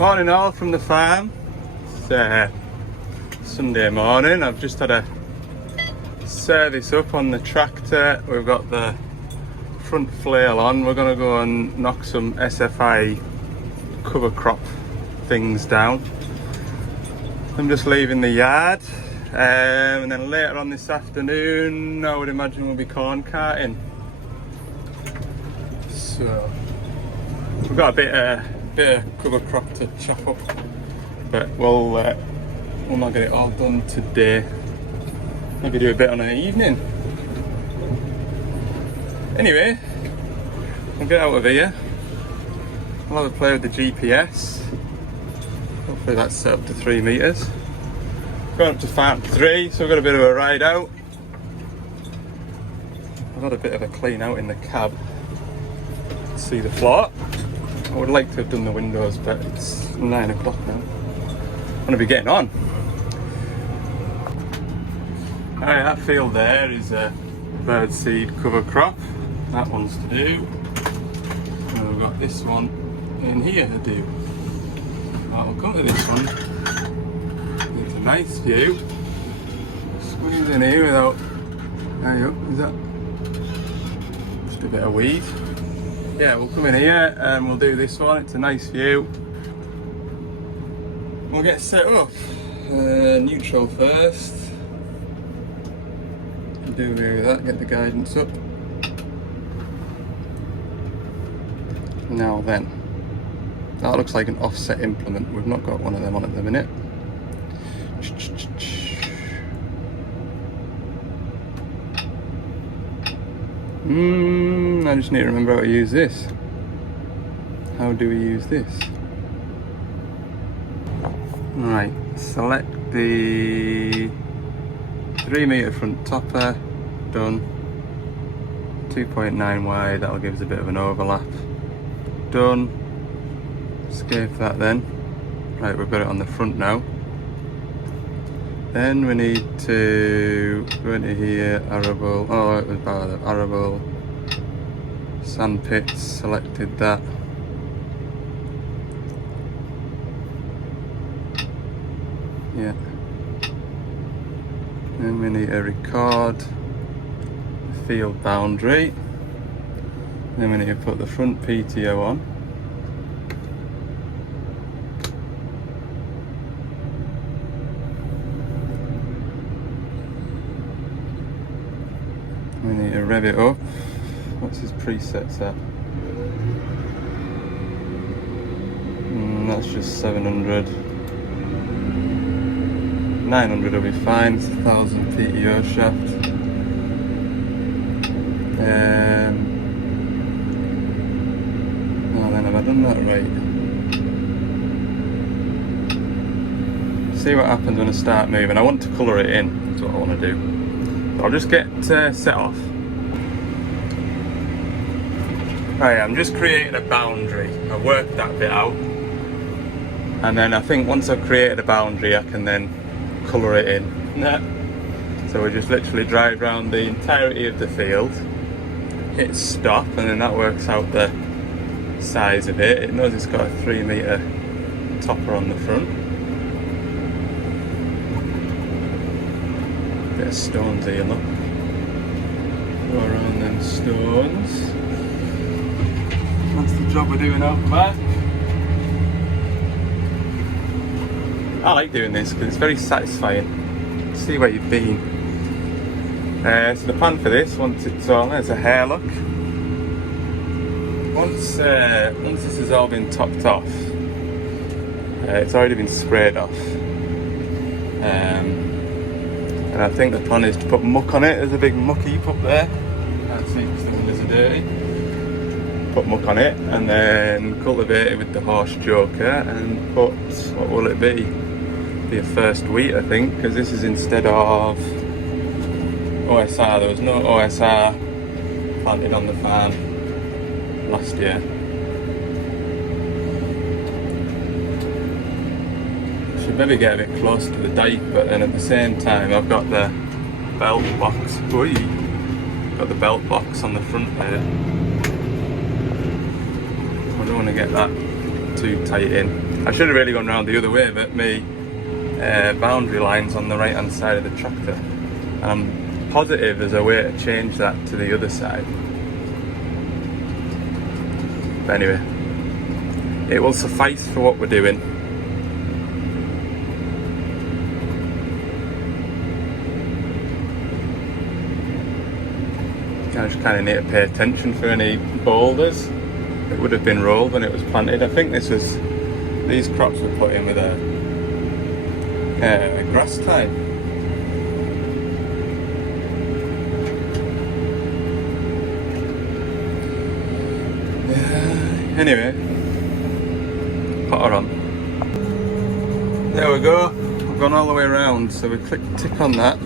Morning all from the farm. It's Sunday morning. I've just had a service up on the tractor. We've got the front flail on. We're going to go and knock some SFI cover crop things down. I'm just leaving the yard, and then later on this afternoon I would imagine we'll be corn carting. So we've got a bit of cover crop to chop up, but we'll not get it all done today. Maybe do a bit on an evening. Anyway, I'll get out of here. I'll have a play with the GPS. Hopefully that's set up to 3 meters. Going up to farm 3, so we've got a bit of a ride out. I've had a bit of a clean out in the cab. See the floor. I would like to have done the windows, but it's 9 o'clock now. I'm going to be getting on. Alright, that field there is a birdseed cover crop. That one's to do. And we've got this one in here to do. I'll come to this one. It's a nice view. Squeeze in here without... There you go, is that? Just a bit of weed. Yeah, we'll come in here and we'll do this one. It's a nice view. We'll get set up. Neutral first. Do away with that, get the guidance up. Now then, that looks like an offset implement. We've not got one of them on at the minute. I just need to remember how to use this. How do we use this? Right, select the 3 meter front topper, done. 2.9 wide, that'll give us a bit of an overlap. Done. Escape that then. Right, we've got it on the front now. Then we need to go into here, arable. Oh, it was part of the arable. Sand pits, selected that. Yeah. Then we need to record the field boundary. Then we need to put the front PTO on. We need to rev it up. What's his presets at? That's just 700. 900 will be fine. It's 1000 PTO shaft. Oh, then have I done that right? See what happens when I start moving. I want to colour it in. That's what I want to do. So I'll just get set off. Right, I'm just creating a boundary. I worked that bit out. And then I think once I've created a boundary, I can then colour it in. So we just literally drive around the entirety of the field, hit stop, and then that works out the size of it. It knows it's got a 3 meter topper on the front. Bit of stones here, look. Go around them stones. That's the job we're doing out back. I like doing this because it's very satisfying to see where you've been. So the plan for this, once it's on, there's a hair look. Once this has all been topped off, it's already been sprayed off. And I think the plan is to put muck on it. There's a big muck heap up there. Can't see because the windows are dirty. Put muck on it and then cultivate it with the horse joker and put, what will it be? Be a first wheat, I think, because this is instead of OSR. There was no OSR planted on the farm last year. Should maybe get a bit close to the dike, but then at the same time I've got the belt box. Got the belt box on the front there. I don't want to get that too tight in. I should have really gone round the other way, but my boundary line's on the right hand side of the tractor, and I'm positive there's a way to change that to the other side. But anyway, it will suffice for what we're doing. I just kind of need to pay attention for any boulders that would have been rolled when it was planted. I think these crops were put in with a grass type. Anyway, put her on. There we go. I've gone all the way around, so we click tick on that.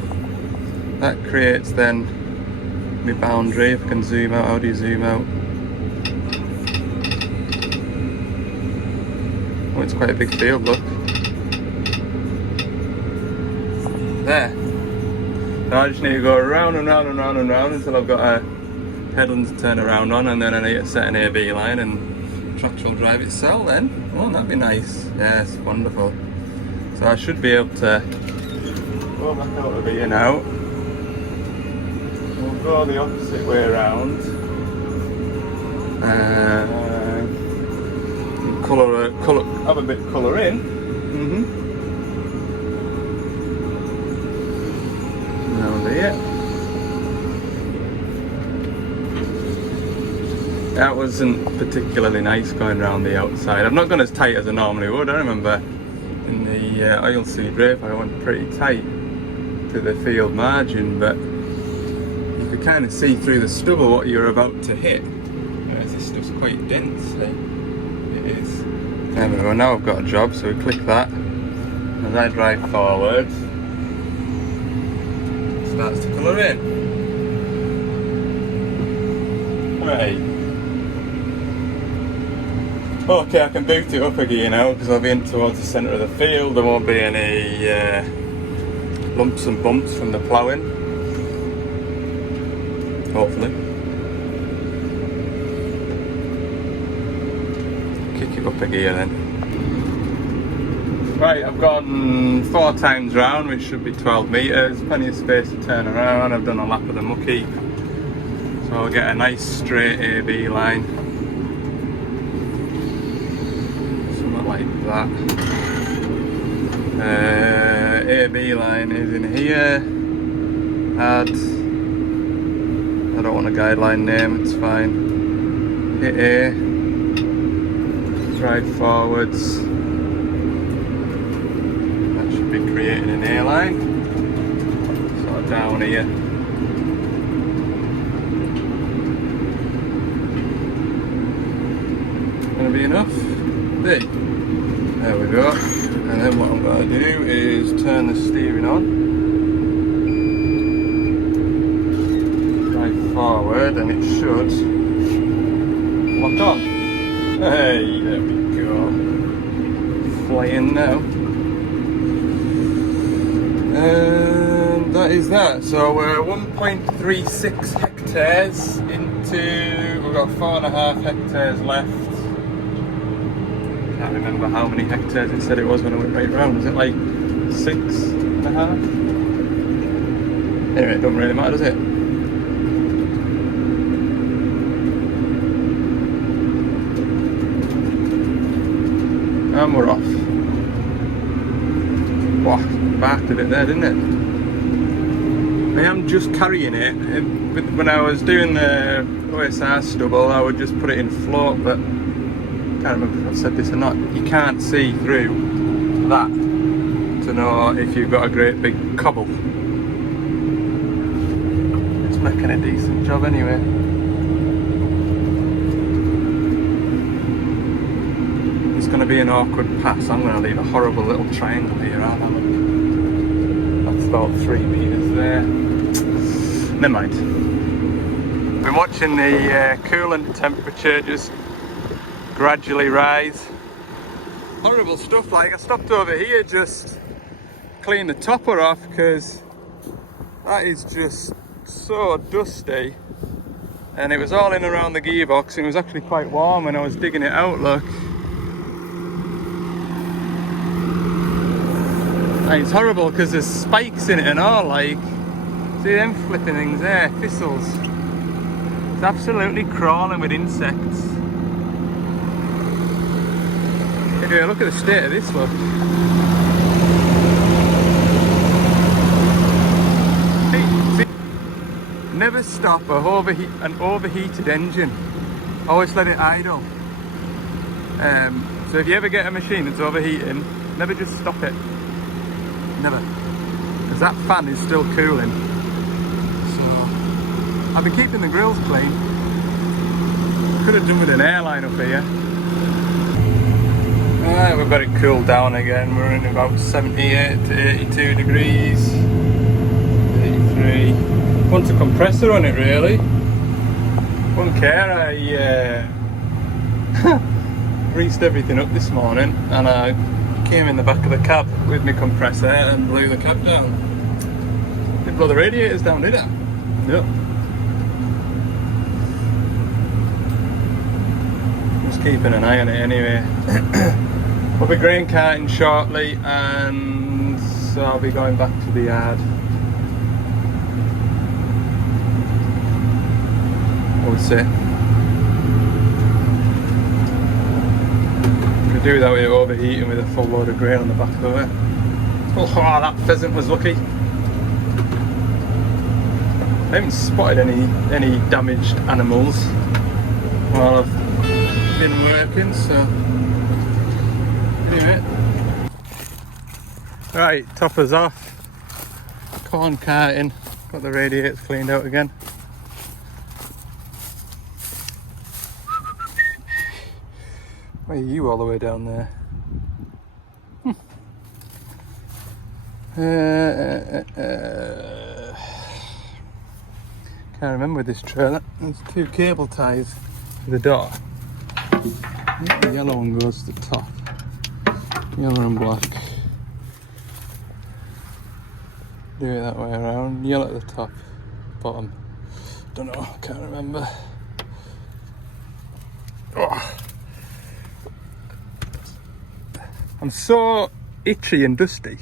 That creates then my boundary. If I can zoom out, how do you zoom out? Oh, it's quite a big field, look. There. Now I just need to go around and round and round and round until I've got a headlands to turn around on, and then I need to set an AB line and the tractor will drive itself then. Oh, that'd be nice. Yes, wonderful. So I should be able to go back out of here now. We'll go the opposite way around. Have a bit of colour in. Now there. That wasn't particularly nice going around the outside. I've not gone as tight as I normally would. I remember in the oilseed rape I went pretty tight to the field margin, but you could kind of see through the stubble what you're about to hit. Whereas this stuff's quite dense, eh? It is. There we go, now I've got a job, so we click that. As I drive forward, it starts to colour in. Right. Okay, I can boot it up a gear now because I'll be in towards the centre of the field. There won't be any lumps and bumps from the ploughing. Hopefully. Kick it up a gear then. Right, I've gone 4 times round, which should be 12 metres. Plenty of space to turn around. I've done a lap of the mucky. So I'll get a nice straight AB line. Like that. AB line is in here. Add. I don't want a guideline name, it's fine. Hit A. Drive forwards. That should be creating an A line. Sort of down here. Gonna be enough? There we go. And then what I'm going to do is turn the steering on. Drive forward and it should lock on. Hey, there we go. Flying now. And that is that. So we're 1.36 hectares into, we've got 4.5 hectares left. I can't remember how many hectares it said it was when I went right round. Was it like 6.5? Anyway, it doesn't really matter, does it? And we're off. Wow, barked a bit there, didn't it? I am just carrying it. When I was doing the OSR stubble, I would just put it in float, but I can't remember if I've said this or not. You can't see through that to know if you've got a great big cobble. It's making a decent job anyway. It's going to be an awkward pass. I'm going to leave a horrible little triangle here, aren't I? That's about 3 metres there. Never mind. Been watching the coolant temperature just gradually rise. Horrible stuff. Like, I stopped over here just clean the topper off because that is just so dusty, and it was all in around the gearbox. It was actually quite warm when I was digging it out, look. And it's horrible because there's spikes in it and all, like, see them flipping things there, thistles. It's absolutely crawling with insects. Anyway, look at the state of this, look. See, never stop an overheated engine. Always let it idle. So if you ever get a machine that's overheating, never just stop it. Never. Because that fan is still cooling. So I've been keeping the grills clean. Could have done with an airline up here. We've got it cooled down again. We're in about 78 to 82 degrees. 83. Want a compressor on it really. Wouldn't care. I greased everything up this morning and I came in the back of the cab with my compressor and blew the cab down. Didn't blow the radiators down, did it? Nope. Just keeping an eye on it anyway. We'll be grain carting shortly and so I'll be going back to the yard. I would say. Could do that with it overheating with a full load of grain on the back of the way. Oh, that pheasant was lucky. I haven't spotted any damaged animals while I've been working, so anyway. Right, topper's off. Corn carting. Got the radiators cleaned out again. Why are you all the way down there? Can't remember this trailer. There's 2 cable ties to the door. The yellow one goes to the top. Yellow and black. Do it that way around. Yellow at the top, bottom. Don't know, can't remember. Oh. I'm so itchy and dusty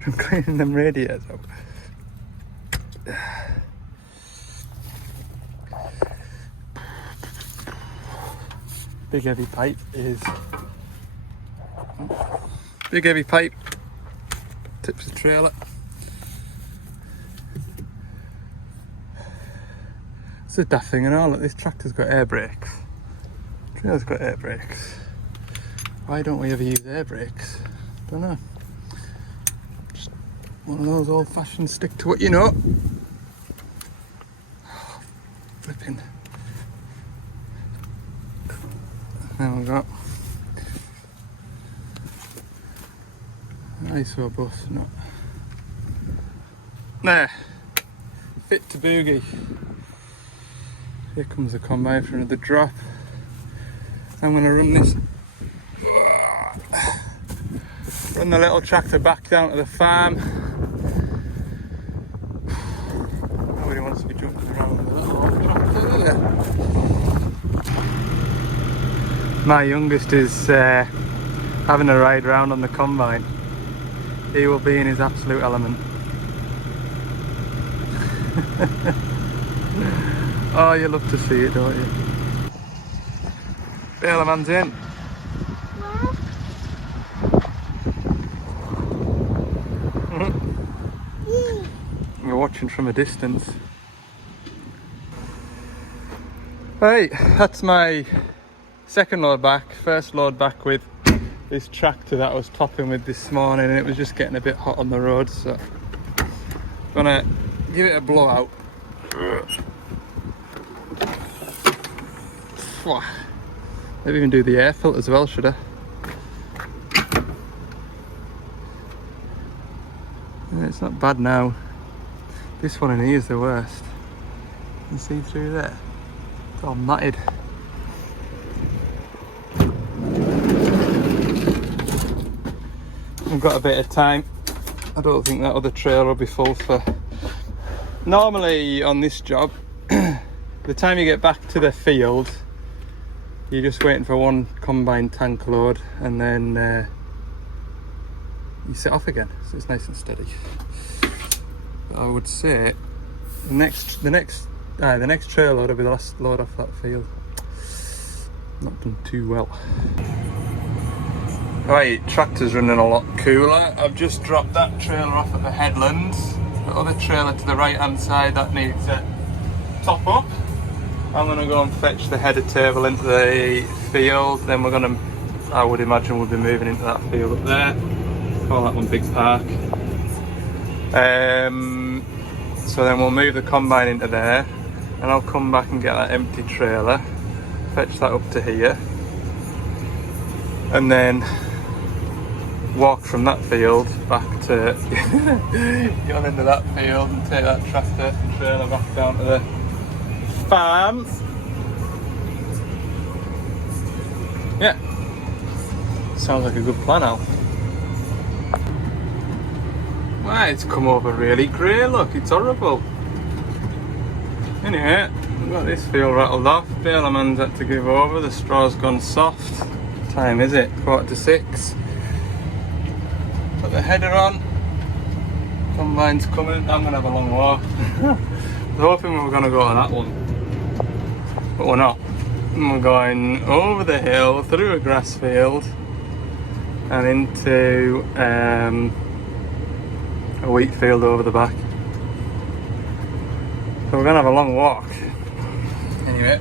from cleaning them radiators out. Big heavy pipe tips the trailer. It's a daft thing and all. Look, this tractor's got air brakes. Trailer's got air brakes. Why don't we ever use air brakes? Don't know. Just one of those old-fashioned stick to what you know. Flipping. There we go. ISO bus, no. There. Fit to boogie. Here comes the combine for another drop. I'm going to run this. Run the little tractor back down to the farm. Nobody wants to be jumping around with a little old tractor, do they? My youngest is having a ride round on the combine. He will be in his absolute element. Oh, you love to see it, don't you? Baler man's in. We're watching from a distance. Right, that's my second load back. First load back with this tractor that I was topping with this morning, and it was just getting a bit hot on the road, so I'm gonna give it a blowout. Maybe even do the air filter as well, should I? Yeah, it's not bad now. This one in here is the worst. You can see through there. It's all matted. I've got a bit of time. I don't think that other trailer will be full for... Normally on this job, the time you get back to the field, you're just waiting for one combine tank load, and then you set off again, so it's nice and steady. But I would say the next trail load will be the last load off that field. Not done too well. Right, tractor's running a lot cooler. I've just dropped that trailer off at the headlands. The other trailer to the right hand side that needs a top up. I'm going to go and fetch the header table into the field. Then we're going to, I would imagine we'll be moving into that field up there. Call that one Big Park. So then we'll move the combine into there, and I'll come back and get that empty trailer, fetch that up to here, and then walk from that field back to get on into that field and take that tractor and trailer back down to the farm. Yeah, sounds like a good plan, Al. Why, it's come over really grey, look, it's horrible. Anyway, we've got this field rattled off, Baileyman's had to give over, the straw's gone soft. What time is it? 5:45. Put the header on, combine's coming, I'm going to have a long walk. I was hoping we were going to go to that one, but we're not. And we're going over the hill, through a grass field, and into a wheat field over the back. So we're going to have a long walk. Anyway,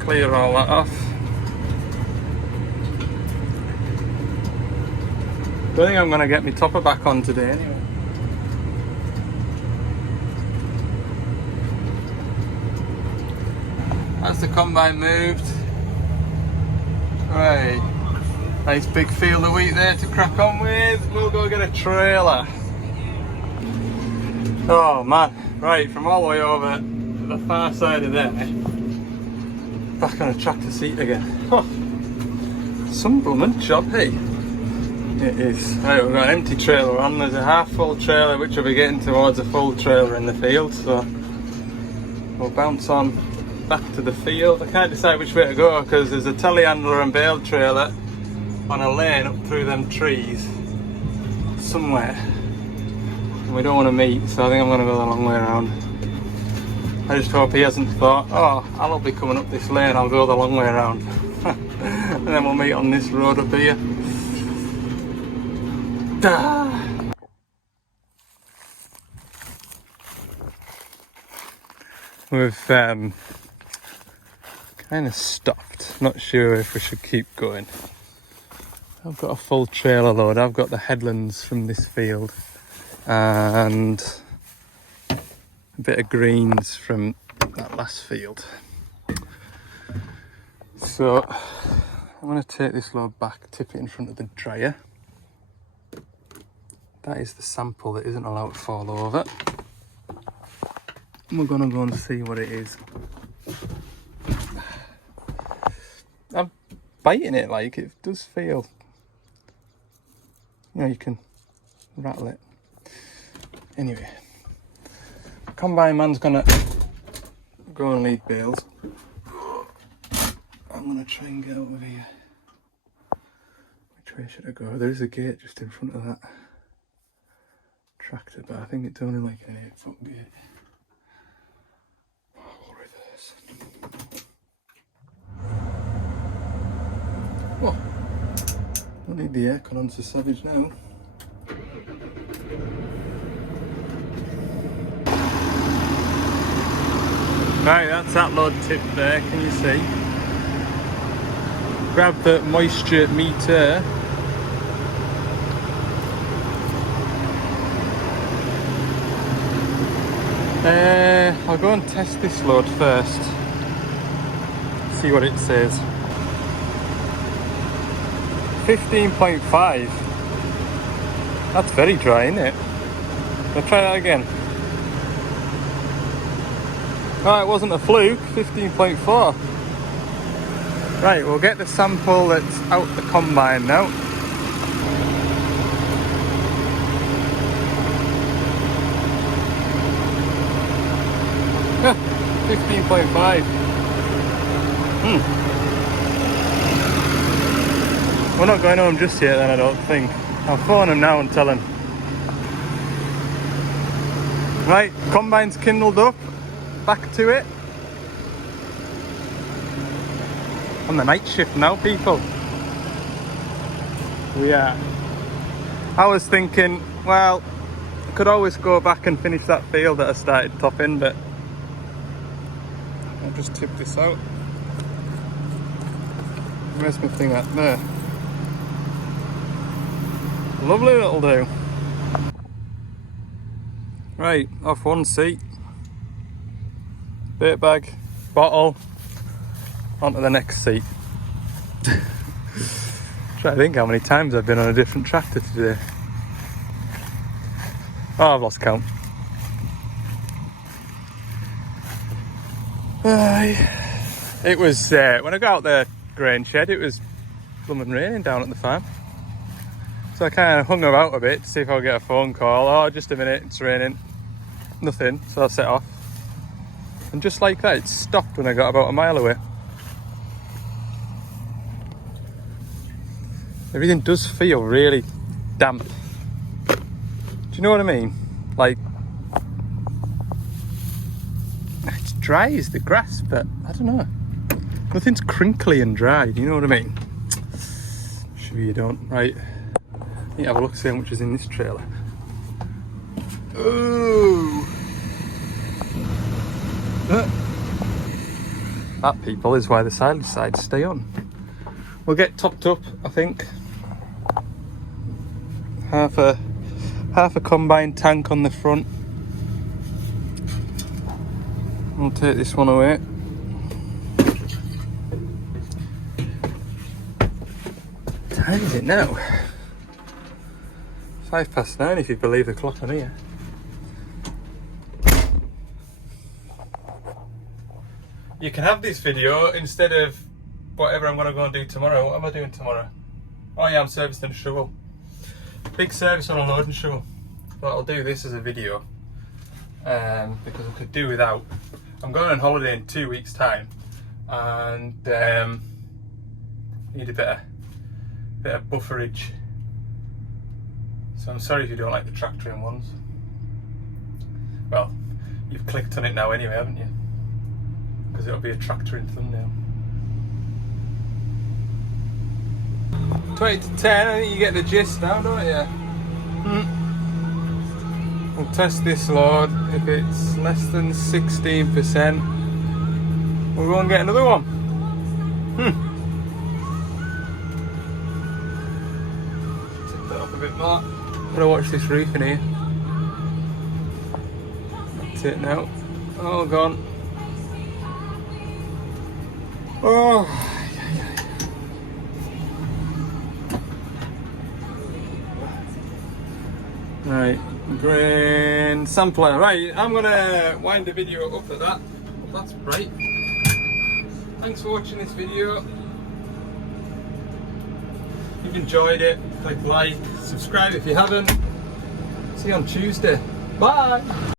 clear all that off. Don't think I'm going to get my topper back on today anyway. As the combine moved, right, nice big field of wheat there to crack on with. We'll go get a trailer. Oh man, right, from all the way over to the far side of there, back on a tractor seat again. Oh, some blooming job, hey? It is. Right, we've got an empty trailer on. There's a half full trailer which will be getting towards a full trailer in the field, so we'll bounce on back to the field. I can't decide which way to go because there's a telehandler and bale trailer on a lane up through them trees somewhere, and we don't want to meet, so I think I'm going to go the long way around. I just hope he hasn't thought, oh, I'll be coming up this lane, I'll go the long way around. And then we'll meet on this road up here. We've kind of stopped, not sure if we should keep going. I've got a full trailer load. I've got the headlands from this field and a bit of greens from that last field. So I'm going to take this load back, tip it in front of the dryer. That is the sample that isn't allowed to fall over. And we're going to go and see what it is. I'm biting it, like, it does feel, you know, you can rattle it. Anyway, combine man's gonna go and lead bales. I'm gonna try and get over here. Which way should I go? There is a gate just in front of that tractor, but I think it's only like an 8-foot gate. Oh, reverse. Oh, don't need the aircon on so savage now. Right, that's that load tip there, can you see? Grab the moisture meter. I'll go and test this load first. See what it says. 15.5. That's very dry, isn't it? Let's try that again. Oh, it wasn't a fluke, 15.4. Right, we'll get the sample that's out the combine now. Yeah, 15.5. We're not going home just yet then, I don't think. I'll phone him now and tell him. Right, combine's kindled up. Back to it. On the night shift now, people. We are. I was thinking, well, I could always go back and finish that field that I started topping, but I'll just tip this out. Where's my thing at? There. Lovely little do. Right, off one seat. Bait bag, bottle, onto the next seat. Try to think how many times I've been on a different tractor today. Oh, I've lost count. It was, when I got out the grain shed, it was blooming raining down at the farm. So I kind of hung about a bit to see if I would get a phone call. Oh, just a minute, it's raining. Nothing, so I set off. And just like that, it stopped when I got about a mile away. Everything does feel really damp. Do you know what I mean? Like, it's dry as the grass, but I don't know. Nothing's crinkly and dry, do you know what I mean? Sure you don't. Right, let me have a look, see how much is in this trailer. Ooh. That, people, is why the silage sides stay on. We'll get topped up, I think. Half a combine tank on the front. I'll take this one away. What time is it now? 9:05 if you believe the clock on here. You can have this video instead of whatever I'm going to go and do tomorrow. What am I doing tomorrow? Oh yeah, I'm servicing a shovel. Big service on a loading shovel. But I'll do this as a video because I could do without. I'm going on holiday in 2 weeks' time and need a bit of bufferage. So I'm sorry if you don't like the tractoring ones. Well, you've clicked on it now anyway, haven't you? Because it'll be a tractoring thumbnail. 20 to 10, I think you get the gist now, don't you? We'll test this load. If it's less than 16%, we'll go and get another one. Tip that up a bit more. Gotta watch this roof in here. That's it now. All gone. Oh. Right, grain sampler. Right, I'm gonna wind the video up at that. That's great. Thanks for watching this video. If you've enjoyed it, click like, subscribe if you haven't. See you on Tuesday. Bye!